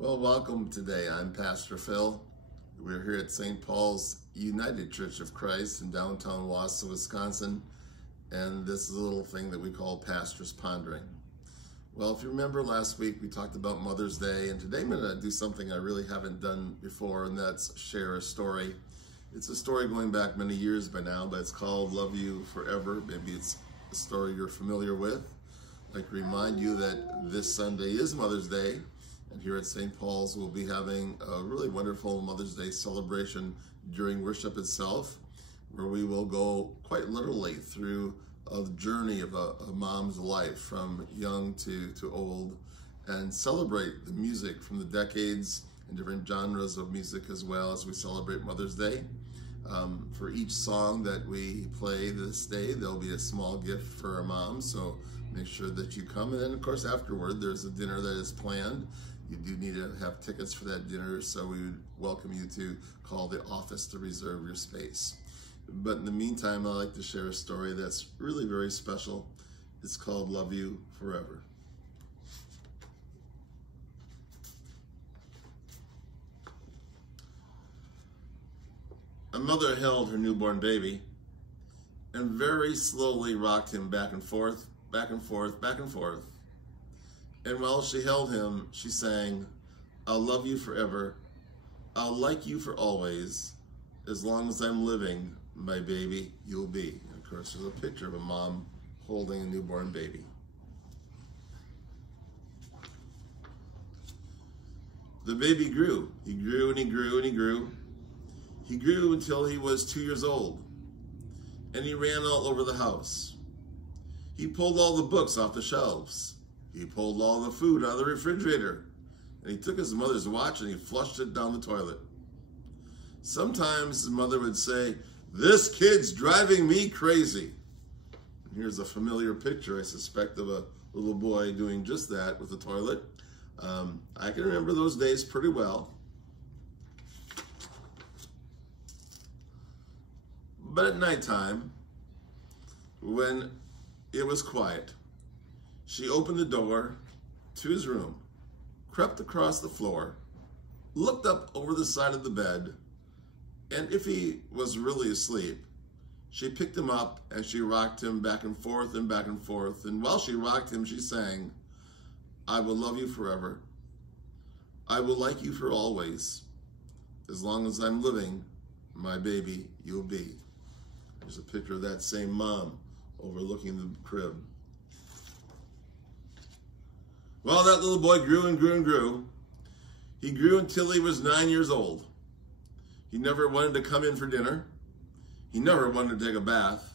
Well, welcome today. I'm Pastor Phil. We're here at St. Paul's United Church of Christ in downtown Wausau, Wisconsin, and this is a little thing that we call Pastor's Pondering. Well, if you remember last week, we talked about Mother's Day, and today I'm going to do something I really haven't done before, and that's share a story. It's a story going back many years by now, but it's called Love You Forever. Maybe it's a story you're familiar with. I'd like to remind you that this Sunday is Mother's Day, and here at St. Paul's we'll be having a really wonderful Mother's Day celebration during worship itself, where we will go quite literally through a journey of a mom's life from young to old, and celebrate the music from the decades and different genres of music as well as we celebrate Mother's Day. For each song that we play this day, there'll be a small gift for our moms, so make sure that you come. And then of course afterward there's a dinner that is planned. You do need to have tickets for that dinner, so we would welcome you to call the office to reserve your space. But in the meantime, I'd like to share a story that's really very special. It's called Love You Forever. A mother held her newborn baby and very slowly rocked him back and forth, back and forth, back and forth. And while she held him, she sang, "I'll love you forever. I'll like you for always. As long as I'm living, my baby, you'll be." And of course, there's a picture of a mom holding a newborn baby. The baby grew. He grew and he grew and he grew. He grew until he was 2 years old, and he ran all over the house. He pulled all the books off the shelves. He pulled all the food out of the refrigerator, and he took his mother's watch and he flushed it down the toilet. Sometimes his mother would say, "This kid's driving me crazy." And here's a familiar picture, I suspect, of a little boy doing just that with the toilet. I can remember those days pretty well. But at nighttime, when it was quiet, she opened the door to his room, crept across the floor, looked up over the side of the bed, and if he was really asleep, she picked him up and she rocked him back and forth and back and forth. And while she rocked him, she sang, "I will love you forever. I will like you for always. As long as I'm living, my baby, you'll be." There's a picture of that same mom overlooking the crib. Well, that little boy grew and grew and grew. He grew until he was 9 years old. He never wanted to come in for dinner. He never wanted to take a bath.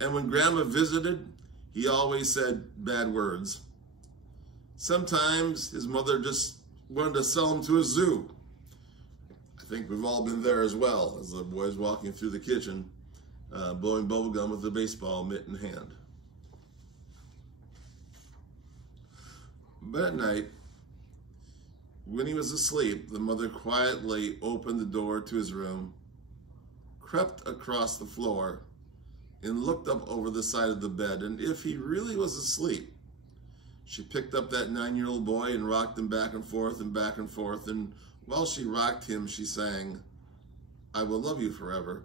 And when Grandma visited, he always said bad words. Sometimes his mother just wanted to sell him to a zoo. I think we've all been there as well, as the boy's walking through the kitchen, blowing bubble gum with a baseball mitt in hand. But at night, when he was asleep, the mother quietly opened the door to his room, crept across the floor, and looked up over the side of the bed. And if he really was asleep, she picked up that 9-year-old boy and rocked him back and forth and back and forth. And while she rocked him, she sang, "I will love you forever.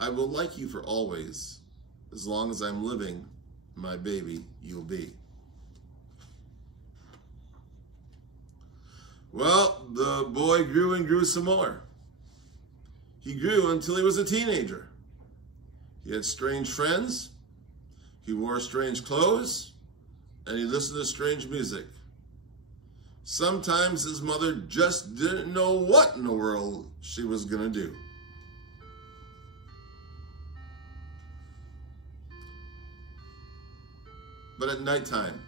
I will like you for always. As long as I'm living, my baby, you'll be." Well, the boy grew and grew some more. He grew until he was a teenager. He had strange friends, he wore strange clothes, and he listened to strange music. Sometimes his mother just didn't know what in the world she was gonna do. But at nighttime,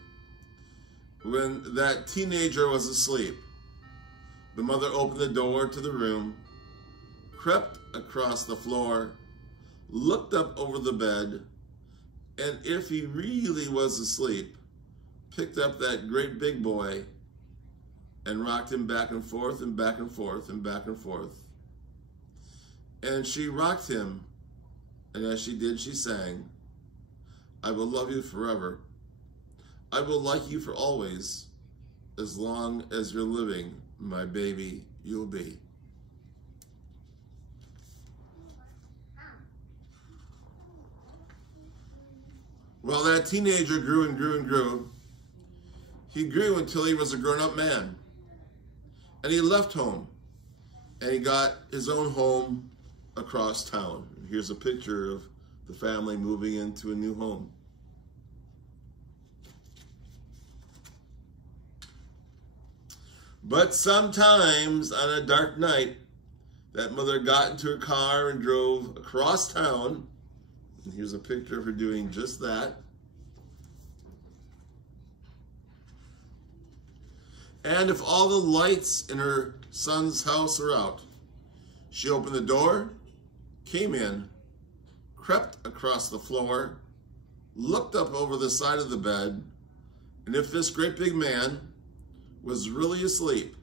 when that teenager was asleep, the mother opened the door to the room, crept across the floor, looked up over the bed, and if he really was asleep, picked up that great big boy and rocked him back and forth and back and forth and back and forth. And she rocked him, and as she did, she sang, "I will love you forever. I will like you for always. as long as you're living, my baby, you'll be. Well, that teenager grew and grew and grew. He grew until he was a grown-up man. And he left home. And he got his own home across town. Here's a picture of the family moving into a new home. But sometimes on a dark night, that mother got into her car and drove across town. And here's a picture of her doing just that. And if all the lights in her son's house are out, she opened the door, came in, crept across the floor, looked up over the side of the bed, and if this great big man was really asleep,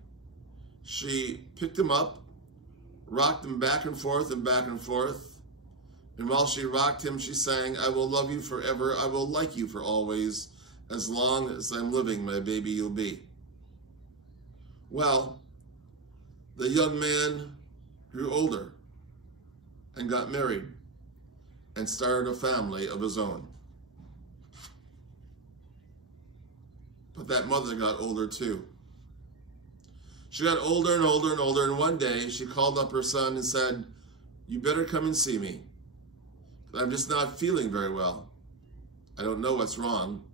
she picked him up, rocked him back and forth and back and forth, and while she rocked him, she sang, "I will love you forever, I will like you for always, as long as I'm living, my baby you'll be." Well, the young man grew older and got married and started a family of his own. But that mother got older too. She got older and older and older, and one day she called up her son and said, "You better come and see me. I'm just not feeling very well. I don't know what's wrong,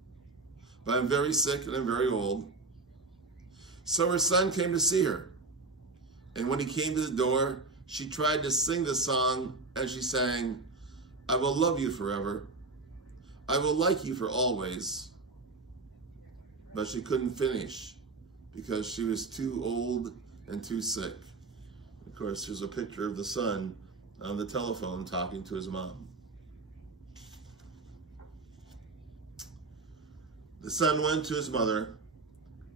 but I'm very sick and I'm very old." So her son came to see her. And when he came to the door, she tried to sing the song, and she sang, "I will love you forever. I will like you for always." But she couldn't finish because she was too old and too sick. Of course, here's a picture of the son on the telephone talking to his mom. The son went to his mother.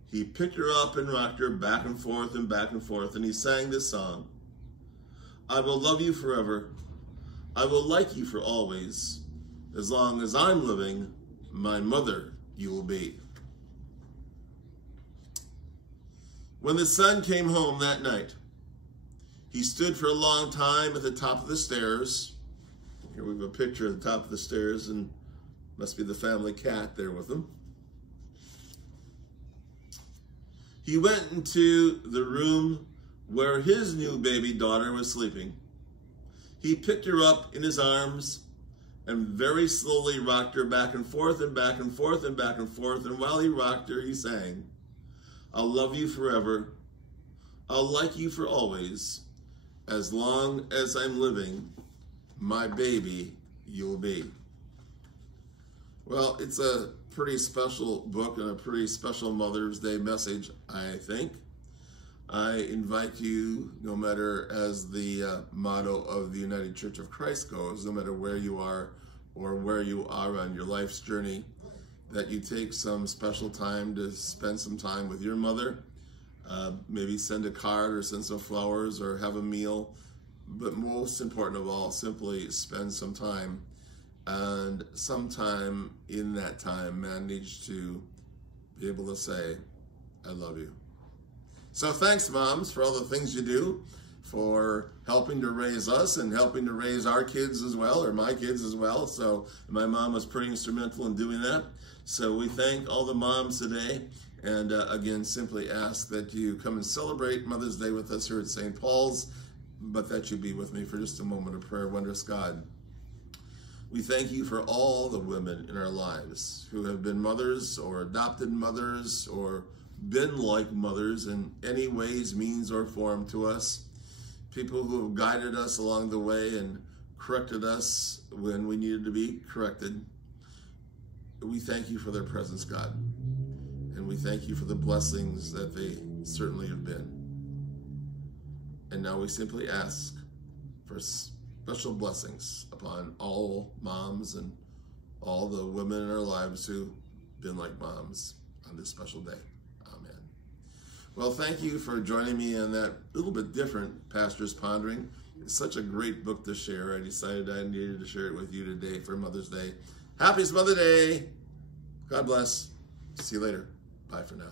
He picked her up and rocked her back and forth and back and forth, and he sang this song. "I will love you forever. I will like you for always. As long as I'm living, my mother you will be." When the son came home that night, he stood for a long time at the top of the stairs. Here we have a picture of the top of the stairs, and must be the family cat there with him. He went into the room where his new baby daughter was sleeping. He picked her up in his arms and very slowly rocked her back and forth and back and forth and back and forth. And while he rocked her, he sang, "I'll love you forever. I'll like you for always. As long as I'm living, my baby you'll be." Well, it's a pretty special book and a pretty special Mother's Day message, I think. I invite you, no matter as the motto of the United Church of Christ goes, no matter where you are or where you are on your life's journey, that you take some special time to spend some time with your mother. Maybe send a card or send some flowers or have a meal. But most important of all, simply spend some time, and sometime in that time manage to be able to say, "I love you." So thanks, moms, for all the things you do, for helping to raise us and helping to raise our kids as well, or my kids as well. So my mom was pretty instrumental in doing that. So we thank all the moms today, and again, simply ask that you come and celebrate Mother's Day with us here at St. Paul's, but that you be with me for just a moment of prayer. Wondrous God, we thank you for all the women in our lives who have been mothers or adopted mothers or been like mothers in any ways, means, or form to us. People who have guided us along the way and corrected us when we needed to be corrected. We thank you for their presence, God. And we thank you for the blessings that they certainly have been. And now we simply ask for special blessings upon all moms and all the women in our lives who've been like moms on this special day. Amen. Well, thank you for joining me on that little bit different Pastor's Pondering. It's such a great book to share. I decided I needed to share it with you today for Mother's Day. Happy Mother's Day. God bless. See you later. Bye for now.